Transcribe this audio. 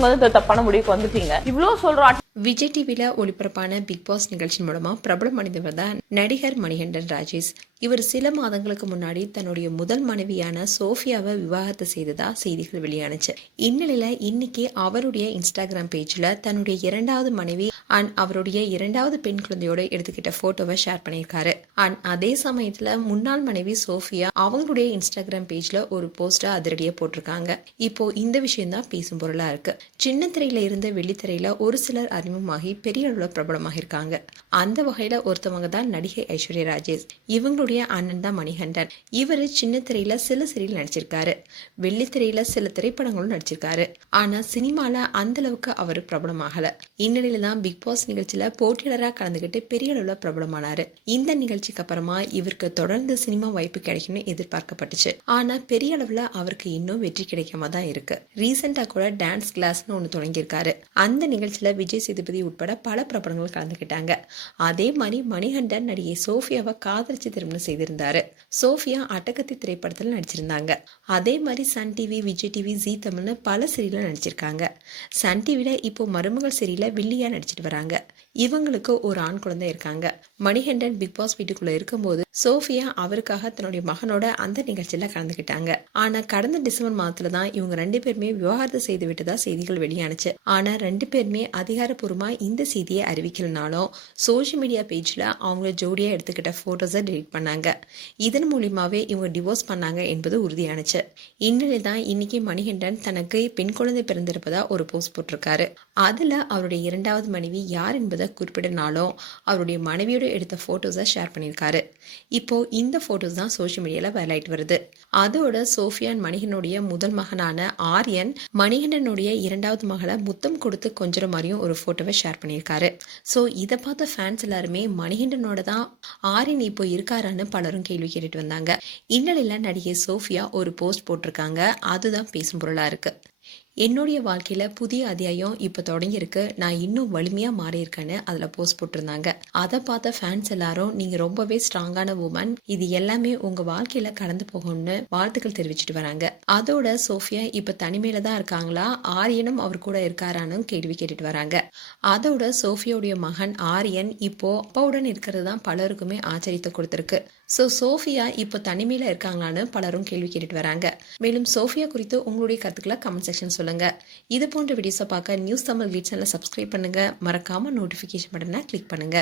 நீங்க வந்து இந்த தப்பான முடிவுக்கு வந்துட்டீங்க? இவ்வளவு சொல்றோம். விஜய் டிவில ஒளிபரப்பான பிக் பாஸ் நிகழ்ச்சி மூலமா பிரபலமடைந்தவர் தான் நடிகர் மணிகண்டன் ராஜேஷ். இவர் சில மாதங்களுக்கு முன்னாடி தன்னுடைய முதல் மனைவியான சோஃபியாவை விவாகரத்து செய்ததா செய்திகள் வெளியானுச்சு. இந்நிலையில இன்னைக்கு அவருடைய இன்ஸ்டாகிராம் பேஜ்ல தன்னுடைய இரண்டாவது மனைவி அண்ட் அவருடைய இரண்டாவது பெண் குழந்தையோட எடுத்துக்கிட்ட போட்டோவை ஷேர் பண்ணியிருக்காரு. அண்ட் அதே சமயத்துல முன்னாள் மனைவி சோஃபியா அவங்களுடைய இன்ஸ்டாகிராம் பேஜ்ல ஒரு போஸ்டா அதிரடியா போட்டிருக்காங்க. இப்போ இந்த விஷயம் தான் பேசும் பொருளா இருக்கு. சின்ன திரையில இருந்த வெள்ளித்திரையில ஒரு சிலர் அறிமுகமாகி பெரிய அளவுல பிரபலமாக இருக்காங்க. அந்த வகையில ஒருத்தவங்க தான் நடிகை ஐஸ்வர்யா ராஜேஷ். இவங்களுடைய அண்ணன் தான் மணிகண்டன். இவரு சின்ன திரையில சில சீரியல் நடிச்சிருக்காரு, வெள்ளித்திரையில சில திரைப்படங்களும் நடிச்சிருக்காரு. ஆனா சினிமால அந்த அளவுக்கு அவரு பிரபலமாகல. இந்நிலையில தான் பிக் பாஸ் நிகழ்ச்சியில போட்டியாளராக கலந்துகிட்டு பெரிய அளவுல பிரபலமானாரு. இந்த நிகழ்ச்சிக்கு அப்புறமா இவருக்கு தொடர்ந்து சினிமா வாய்ப்பு கிடைக்கும்னு எதிர்பார்க்கப்பட்டுச்சு. ஆனா பெரிய அளவுல அவருக்கு இன்னும் வெற்றி கிடைக்காம தான் இருக்கு. ரீசெண்டா கூட டான்ஸ் கிளாஸ்னு ஒண்ணு தொடங்கியிருக்காரு. அந்த நிகழ்ச்சியில விஜய் சேதுபதி உட்பட பல பிரபலங்கள் கலந்துக்கிட்டாங்க. அதே மாதிரி மணிகண்டன் நடிகை சோஃபியாவை காதலிச்சு திருமணம் செய்திருந்தாரு. சோஃபியா அட்டகத்தி திரைப்படத்தில் நடிச்சிருந்தாங்க. அதே மாதிரி Sun TV, Vijay TV, Zee தமிழ்னு பல சீரியல்ல நடிச்சிருக்காங்க. சன் டிவில இப்போ மருமகள் சீரியல்ல வில்லியா நடிச்சிட்டு வராங்க. இவங்களுக்கு ஒரு ஆண் குழந்தை இருக்காங்க. மணிகண்டன் பிக் பாஸ் வீட்டுக்குள்ள இருக்கும்போது சோஃபியா அவருக்காக தன்னுடைய மகனோட அந்த நிகழ்ச்சியில கலந்துக்கிட்டாங்க. ஆனா கடந்த டிசம்பர் மாதத்துல தான் இவங்க 2 பேருமே விவாகரத்து செய்து விட்டதா செய்திகள் வெளியானுச்சு. ஆனா 2 பேருமே அதிகாரப்பூர்வமா இந்த செய்தியை அறிவிக்கலனாலும் சோசியல் மீடியா பேஜ்ல அவங்க ஜோடியா எடுத்துக்கிட்ட போட்டோஸை டெலிட் பண்ணாங்க. இதன் மூலியமாவே இவங்க டிவோர்ஸ் பண்ணாங்க என்பது உறுதியானுச்சு. இந்நிலையில் தான் இன்னைக்கு மணிகண்டன் தனக்கு பெண் குழந்தை பிறந்திருப்பதா ஒரு போஸ்ட் போட்டிருக்காரு. அதுல அவருடைய இரண்டாவது மனைவி யார் என்பதை குறிப்பிடனாலும் அவருடைய மனைவியோட எடுத்த போட்டோஸை ஷேர் பண்ணியிருக்காரு. இப்போ இந்த போட்டோஸ் தான் சோசியல் மீடியால வைரல் ஆயிட்டு வருது. அதோட சோஃபியா மணிகண்டனுடைய முதல் மகனான ஆரியன் மணிகண்டனுடைய இரண்டாவது மகளை முத்தம் கொடுத்து கொஞ்சற மாதிரியும் ஒரு போட்டோவை ஷேர் பண்ணியிருக்காரு. ஸோ இதை பார்த்த ஃபேன்ஸ் எல்லாருமே மணிகண்டனோட தான் ஆரியன் இப்போ இருக்காரான்னு பலரும் கேள்வி கேட்டுட்டு வந்தாங்க. இந்நிலையில நடிகை சோஃபியா ஒரு போஸ்ட் போட்டிருக்காங்க. அதுதான் பேசும் பொருளா இருக்கு. என்னுடைய வாழ்க்கையில புதிய அத்தியாயம் இப்ப தொடங்கியிருக்கு, நான் இன்னும் வலிமையா மாறியிருக்கேன்னு அதுல போஸ்ட் போட்டிருந்தாங்க. அதை பார்த்த ஃபேன்ஸ் எல்லாரும் நீங்க ரொம்பவே ஸ்ட்ராங்கான வுமன், இது எல்லாமே உங்க வாழ்க்கையில கடந்து போகும்னு வாழ்த்துக்கள் தெரிவிச்சிட்டு வராங்க. அதோட சோஃபியா இப்ப தனிமையில தான் இருக்காங்களா, ஆரியனும் அவர் கூட இருக்காரான்னு கேள்வி கேட்டுட்டு வராங்க. அதோட சோஃபியாவுடைய மகன் ஆரியன் இப்போ அப்பாவுடன் இருக்கிறது தான் பலருக்குமே ஆச்சரியத்தை கொடுத்திருக்கு. ஸோ சோஃபியா இப்போ தனிமையில இருக்காங்களான்னு பலரும் கேள்வி கேட்டுட்டு வராங்க. மேலும் சோஃபியா குறித்து உங்களுடைய கருத்துக்களை கமெண்ட் செக்ஷன் சொல்லுங்க. இது போன்ற வீடியோஸை பார்க்க நியூஸ் தமிழ் கிளிட்ஸ் சேனலை சப்ஸ்கிரைப் பண்ணுங்க. மறக்காம நோட்டிஃபிகேஷன் பட்டனை கிளிக் பண்ணுங்க.